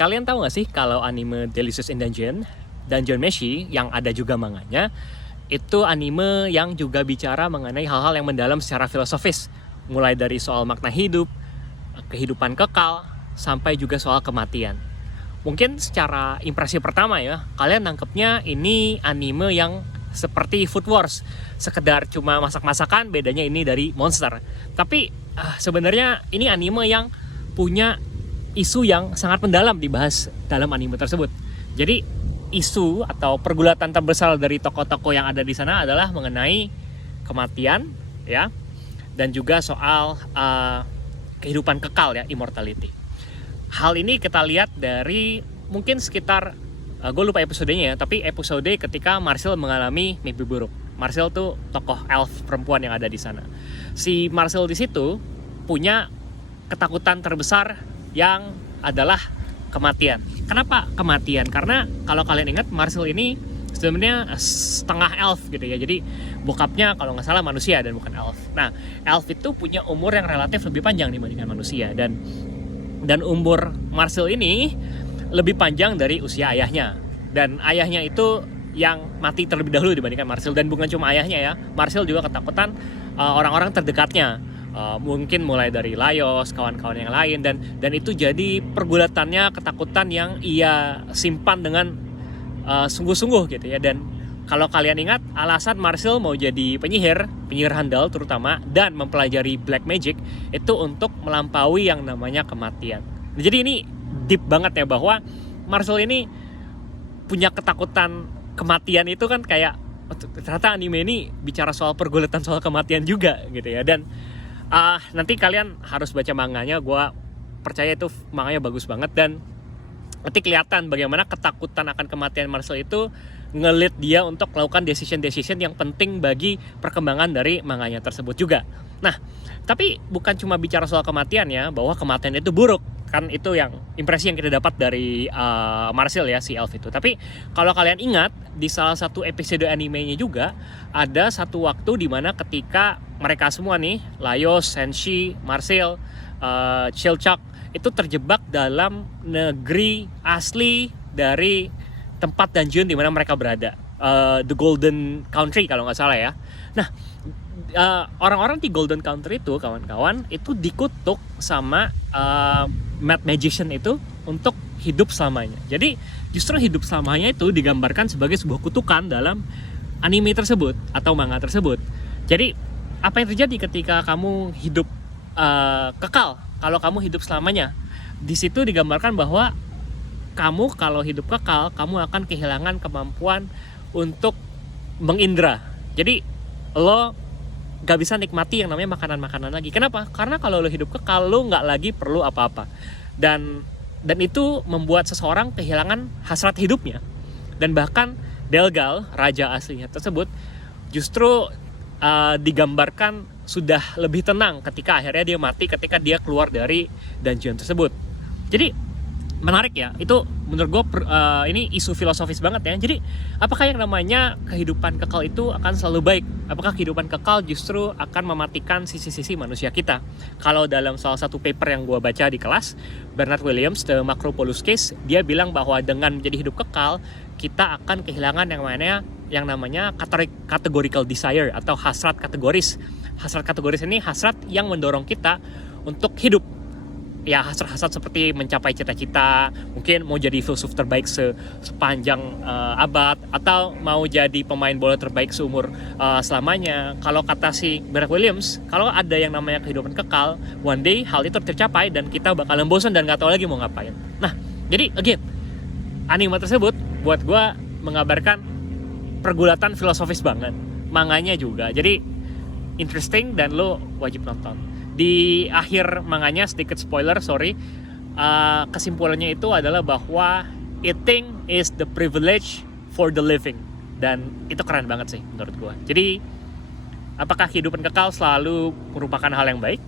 Kalian tahu nggak sih kalau anime Delicious in Dungeon, Dungeon Meshi yang ada juga manganya, itu anime yang juga bicara mengenai hal-hal yang mendalam secara filosofis, mulai dari soal makna hidup, kehidupan kekal, sampai juga soal kematian. Mungkin secara impresi pertama ya, kalian nangkepnya ini anime yang seperti Food Wars, sekedar cuma masak-masakan, bedanya ini dari monster. Tapi sebenarnya ini anime yang punya isu yang sangat mendalam dibahas dalam anime tersebut. Jadi isu atau pergulatan terbesar dari tokoh-tokoh yang ada di sana adalah mengenai kematian, ya, dan juga soal kehidupan kekal, ya, immortality. Hal ini kita lihat dari mungkin sekitar gue lupa episodenya ya, tapi episode ketika Marcel mengalami mimpi buruk. Marcel tuh tokoh elf perempuan yang ada di sana. Si Marcel di situ punya ketakutan terbesar yang adalah kematian. Kenapa kematian? Karena kalau kalian ingat, Marcel ini sebenarnya setengah elf gitu ya. Jadi bokapnya kalau nggak salah manusia dan bukan elf. Nah, elf itu punya umur yang relatif lebih panjang dibandingkan manusia, dan umur Marcel ini lebih panjang dari usia ayahnya. Dan ayahnya itu yang mati terlebih dahulu dibandingkan Marcel. Dan bukan cuma ayahnya ya, Marcel juga ketakutan orang-orang terdekatnya. Mungkin mulai dari Laios, kawan-kawan yang lain, dan itu jadi pergulatannya, ketakutan yang ia simpan dengan sungguh-sungguh gitu ya. Dan kalau kalian ingat, alasan Marcel mau jadi penyihir handal terutama, dan mempelajari black magic itu untuk melampaui yang namanya kematian. Jadi ini deep banget ya, bahwa Marcel ini punya ketakutan kematian itu kan kayak ternyata anime ini bicara soal pergulatan soal kematian juga gitu ya. Dan nanti kalian harus baca manganya, gue percaya itu manganya bagus banget. Dan nanti kelihatan bagaimana ketakutan akan kematian Marcel itu nge-lead dia untuk melakukan decision yang penting bagi perkembangan dari manganya tersebut juga. Nah, tapi bukan cuma bicara soal kematian ya, bahwa kematian itu buruk. Kan itu yang impresi yang kita dapat dari Marcel ya, si elf itu. Tapi kalau kalian ingat, di salah satu episode animenya juga ada satu waktu di mana ketika mereka semua nih, Laios, Senshi, Marcel, Chilchak, itu terjebak dalam negeri asli dari tempat dungeon di mana mereka berada, The Golden Country kalau nggak salah ya. Nah, orang-orang di Golden Country itu, kawan-kawan, itu dikutuk sama Mad Magician itu untuk hidup selamanya. Jadi justru hidup selamanya itu digambarkan sebagai sebuah kutukan dalam anime tersebut atau manga tersebut. Jadi apa yang terjadi ketika kamu hidup kekal, kalau kamu hidup selamanya? Di situ digambarkan bahwa kamu kalau hidup kekal, kamu akan kehilangan kemampuan untuk mengindra. Jadi lo gak bisa nikmati yang namanya makanan-makanan lagi. Kenapa? Karena kalau lo hidup kekal, lo gak lagi perlu apa-apa. Dan itu membuat seseorang kehilangan hasrat hidupnya. Dan bahkan Delgal, raja aslinya tersebut, justru digambarkan sudah lebih tenang ketika akhirnya dia mati, ketika dia keluar dari dungeon tersebut. Jadi menarik ya, itu menurut gue ini isu filosofis banget ya. Jadi apakah yang namanya kehidupan kekal itu akan selalu baik? Apakah kehidupan kekal justru akan mematikan sisi-sisi manusia kita? Kalau dalam salah satu paper yang gue baca di kelas, Bernard Williams, The Macropolus Case, dia bilang bahwa dengan menjadi hidup kekal, kita akan kehilangan yang namanya categorical desire atau hasrat kategoris. Hasrat kategoris ini hasrat yang mendorong kita untuk hidup. Ya, hasrat-hasrat seperti mencapai cita-cita, mungkin mau jadi filsuf terbaik sepanjang abad, atau mau jadi pemain bola terbaik seumur selamanya. Kalau kata si Bernard Williams, kalau ada yang namanya kehidupan kekal, one day hal itu tercapai dan kita bakalan bosan dan gak tahu lagi mau ngapain. Nah, jadi again, anime tersebut buat gue mengabarkan pergulatan filosofis banget. Manganya juga, jadi interesting dan lo wajib nonton. Di akhir manganya, sedikit spoiler, sorry, kesimpulannya itu adalah bahwa eating is the privilege for the living. Dan itu keren banget sih menurut gue. Jadi apakah kehidupan kekal selalu merupakan hal yang baik?